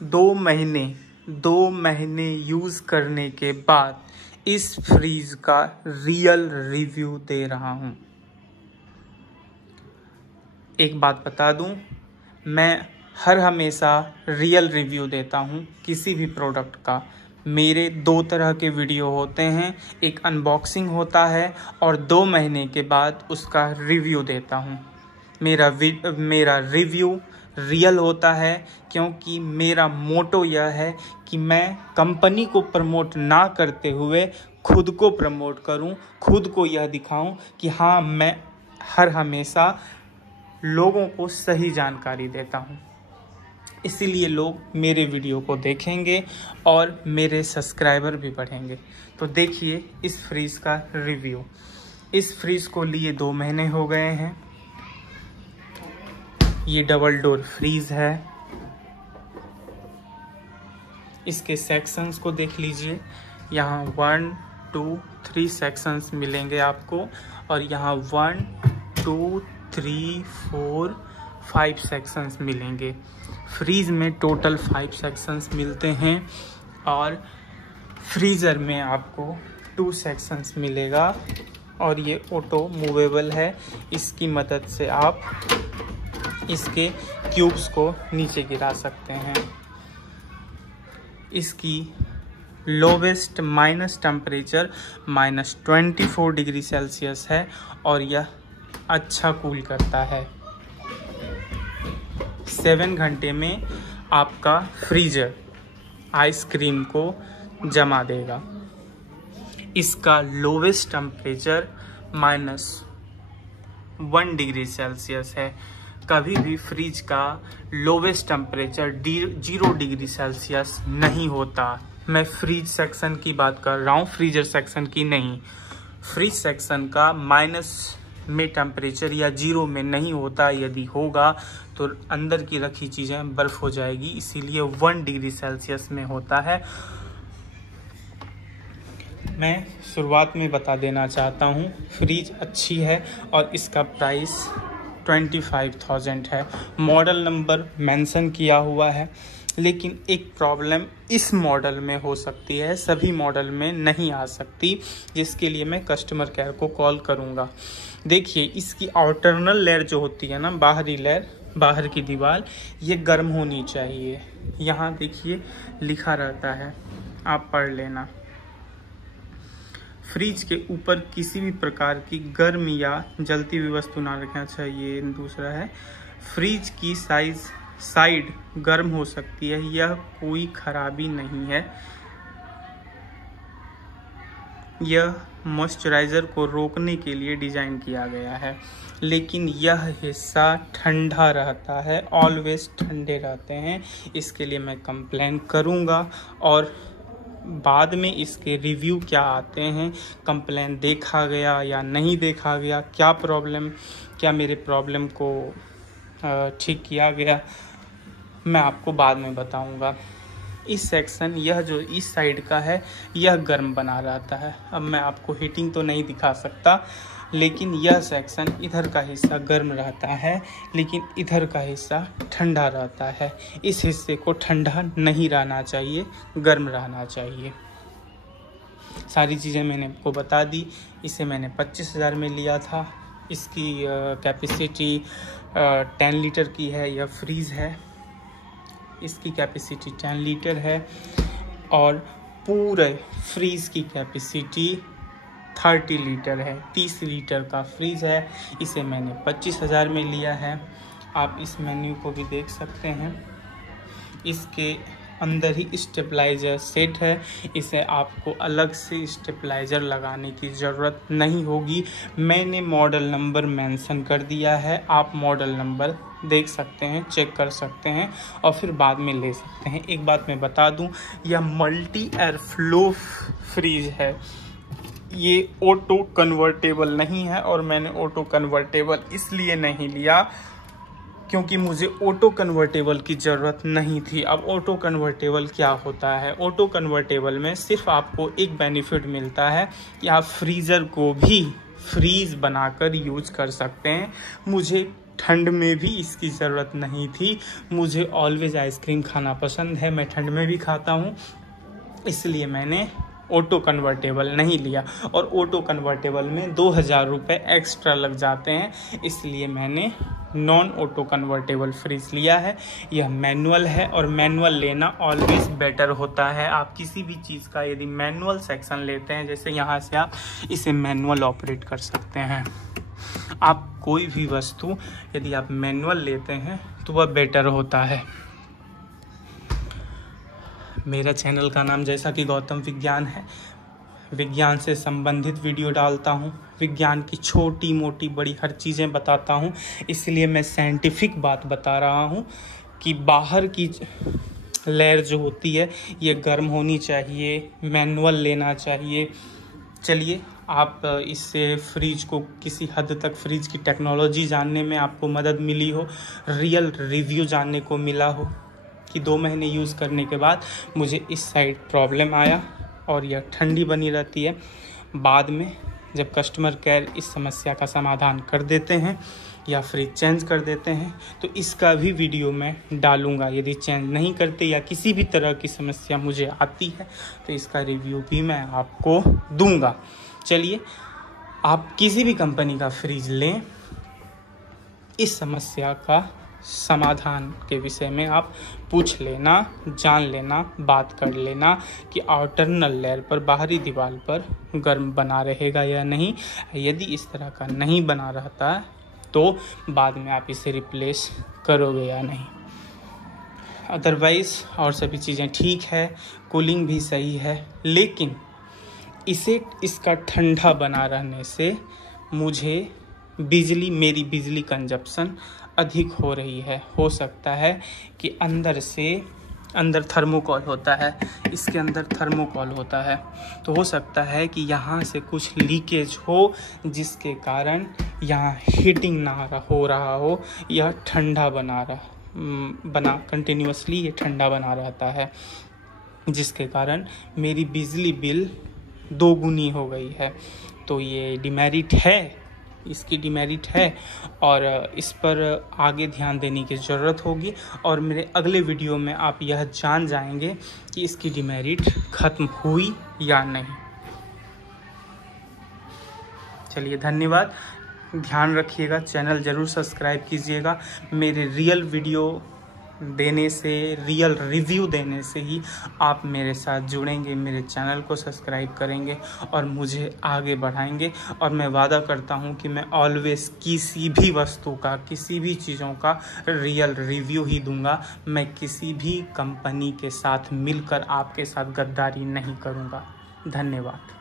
दो महीने यूज़ करने के बाद इस फ्रीज का रियल रिव्यू दे रहा हूँ। एक बात बता दूँ, मैं हर हमेशा रियल रिव्यू देता हूँ किसी भी प्रोडक्ट का। मेरे 2 तरह के वीडियो होते हैं, एक अनबॉक्सिंग होता है और 2 महीने के बाद उसका रिव्यू देता हूँ। मेरा रिव्यू रियल होता है क्योंकि मेरा मोटो यह है कि मैं कंपनी को प्रमोट ना करते हुए खुद को प्रमोट करूं, खुद को यह दिखाऊं कि हाँ, मैं हर हमेशा लोगों को सही जानकारी देता हूं। इसीलिए लोग मेरे वीडियो को देखेंगे और मेरे सब्सक्राइबर भी बढ़ेंगे। तो देखिए इस फ्रीज का रिव्यू। इस फ्रीज को लिए 2 महीने हो गए हैं। ये डबल डोर फ्रीज है। इसके सेक्शंस को देख लीजिए। यहाँ 1 2 3 सेक्शंस मिलेंगे आपको और यहाँ 1 2 3 4 5 सेक्शंस मिलेंगे। फ्रीज में टोटल 5 सेक्शंस मिलते हैं और फ्रीज़र में आपको 2 सेक्शंस मिलेगा और ये ऑटो मूवेबल है। इसकी मदद से आप इसके क्यूब्स को नीचे गिरा सकते हैं। इसकी lowest minus temperature -24 degree Celsius है और यह अच्छा कूल करता है। 7 घंटे में आपका फ्रीजर आइसक्रीम को जमा देगा। इसका लोवेस्ट टेम्परेचर -1 डिग्री सेल्सियस है। कभी भी फ्रिज का लोवेस्ट टेम्परेचर 0 डिग्री सेल्सियस नहीं होता। मैं फ्रिज सेक्शन की बात कर रहा हूँ, फ्रीजर सेक्शन की नहीं। फ्रिज सेक्शन का माइनस में टेम्परेचर या 0 में नहीं होता। यदि होगा तो अंदर की रखी चीज़ें बर्फ़ हो जाएगी, इसीलिए 1 डिग्री सेल्सियस में होता है। मैं शुरुआत में बता देना चाहता हूँ, फ्रिज अच्छी है और इसका प्राइस 25,000 है। मॉडल नंबर मेंशन किया हुआ है, लेकिन एक प्रॉब्लम इस मॉडल में हो सकती है, सभी मॉडल में नहीं आ सकती, जिसके लिए मैं कस्टमर केयर को कॉल करूँगा। देखिए इसकी आउटरनल लेयर जो होती है ना, बाहरी लेयर, बाहर की दीवार, ये गर्म होनी चाहिए। यहाँ देखिए लिखा रहता है, आप पढ़ लेना। फ्रिज के ऊपर किसी भी प्रकार की गर्म या जलती हुई वस्तु ना रखना चाहिए। दूसरा है, फ्रिज की साइड गर्म हो सकती है, यह कोई खराबी नहीं है। यह मॉइस्चराइज़र को रोकने के लिए डिज़ाइन किया गया है, लेकिन यह हिस्सा ठंडा रहता है, ऑलवेज ठंडे रहते हैं। इसके लिए मैं कंप्लेन करूँगा और बाद में इसके रिव्यू क्या आते हैं, कंप्लेन देखा गया या नहीं देखा गया, क्या मेरे प्रॉब्लम को ठीक किया गया, मैं आपको बाद में बताऊंगा। इस सेक्शन, यह जो इस साइड का है, यह गर्म बना रहता है। अब मैं आपको हीटिंग तो नहीं दिखा सकता, लेकिन यह सेक्शन, इधर का हिस्सा गर्म रहता है, लेकिन इधर का हिस्सा ठंडा रहता है। इस हिस्से को ठंडा नहीं रहना चाहिए, गर्म रहना चाहिए। सारी चीज़ें मैंने आपको बता दी। इसे मैंने 25,000 में लिया था। इसकी कैपेसिटी 10 लीटर की है। यह फ्रीज है, इसकी कैपेसिटी 10 लीटर है और पूरे फ्रीज की कैपेसिटी 30 लीटर है। 30 लीटर का फ्रीज है। इसे मैंने 25,000 में लिया है। आप इस मेन्यू को भी देख सकते हैं। इसके अंदर ही स्टेबलाइजर सेट है। इसे आपको अलग से स्टेबलाइजर लगाने की ज़रूरत नहीं होगी। मैंने मॉडल नंबर मेंशन कर दिया है, आप मॉडल नंबर देख सकते हैं, चेक कर सकते हैं और फिर बाद में ले सकते हैं। एक बात मैं बता दूं, यह मल्टी एयर फ्लो फ्रीज है, ये ऑटो कन्वर्टेबल नहीं है। और मैंने ऑटो कन्वर्टेबल इसलिए नहीं लिया क्योंकि मुझे ऑटो कन्वर्टेबल की ज़रूरत नहीं थी। अब ऑटो कन्वर्टेबल क्या होता है? ऑटो कन्वर्टेबल में सिर्फ आपको एक बेनिफिट मिलता है कि आप फ्रीज़र को भी फ्रीज बनाकर यूज कर सकते हैं। मुझे ठंड में भी इसकी ज़रूरत नहीं थी। मुझे ऑलवेज आइसक्रीम खाना पसंद है, मैं ठंड में भी खाता हूँ, इसलिए मैंने ऑटो कन्वर्टेबल नहीं लिया। और ऑटो कन्वर्टेबल में 2000 रुपये एक्स्ट्रा लग जाते हैं, इसलिए मैंने नॉन ऑटो कन्वर्टेबल फ्रिज लिया है। यह मैनुअल है और मैनुअल लेना ऑलवेज बेटर होता है। आप किसी भी चीज़ का यदि मैनुअल सेक्शन लेते हैं, जैसे यहाँ से आप इसे मैनुअल ऑपरेट कर सकते हैं। आप कोई भी वस्तु यदि आप मैनुअल लेते हैं तो वह बेटर होता है। मेरा चैनल का नाम जैसा कि गौतम विज्ञान है, विज्ञान से संबंधित वीडियो डालता हूँ, विज्ञान की छोटी मोटी बड़ी हर चीज़ें बताता हूँ। इसलिए मैं साइंटिफिक बात बता रहा हूँ कि बाहर की लेयर जो होती है ये गर्म होनी चाहिए, मैनुअल लेना चाहिए। चलिए, आप इससे फ्रिज को किसी हद तक, फ्रिज की टेक्नोलॉजी जानने में आपको मदद मिली हो, रियल रिव्यू जानने को मिला हो कि 2 महीने यूज़ करने के बाद मुझे इस साइड प्रॉब्लम आया और यह ठंडी बनी रहती है। बाद में जब कस्टमर केयर इस समस्या का समाधान कर देते हैं या फ्रिज चेंज कर देते हैं तो इसका भी वीडियो मैं डालूंगा। यदि चेंज नहीं करते या किसी भी तरह की समस्या मुझे आती है तो इसका रिव्यू भी मैं आपको दूंगा। चलिए, आप किसी भी कंपनी का फ्रिज लें, इस समस्या का समाधान के विषय में आप पूछ लेना, जान लेना, बात कर लेना कि आउटरनल लेयर पर, बाहरी दीवार पर गर्म बना रहेगा या नहीं। यदि इस तरह का नहीं बना रहता तो बाद में आप इसे रिप्लेस करोगे या नहीं। अदरवाइज़ और सभी चीज़ें ठीक है, कूलिंग भी सही है, लेकिन इसका ठंडा बना रहने से मुझे मेरी बिजली कंजप्शन अधिक हो रही है। हो सकता है कि अंदर थर्मोकॉल होता है, इसके अंदर थर्मोकॉल होता है, तो हो सकता है कि यहाँ से कुछ लीकेज हो जिसके कारण यहाँ हीटिंग ना हो रहा हो, यह ठंडा कंटिन्यूसली ये ठंडा बना रहता है, जिसके कारण मेरी बिजली बिल 2 गुनी हो गई है। तो ये डिमेरिट है, इसकी डिमेरिट है और इस पर आगे ध्यान देने की ज़रूरत होगी। और मेरे अगले वीडियो में आप यह जान जाएंगे कि इसकी डिमेरिट ख़त्म हुई या नहीं। चलिए, धन्यवाद, ध्यान रखिएगा, चैनल ज़रूर सब्सक्राइब कीजिएगा। मेरे रियल वीडियो देने से, रियल रिव्यू देने से ही आप मेरे साथ जुड़ेंगे, मेरे चैनल को सब्सक्राइब करेंगे और मुझे आगे बढ़ाएंगे। और मैं वादा करता हूं कि मैं ऑलवेज किसी भी वस्तु का, किसी भी चीज़ों का रियल रिव्यू ही दूंगा। मैं किसी भी कंपनी के साथ मिलकर आपके साथ गद्दारी नहीं करूंगा। धन्यवाद।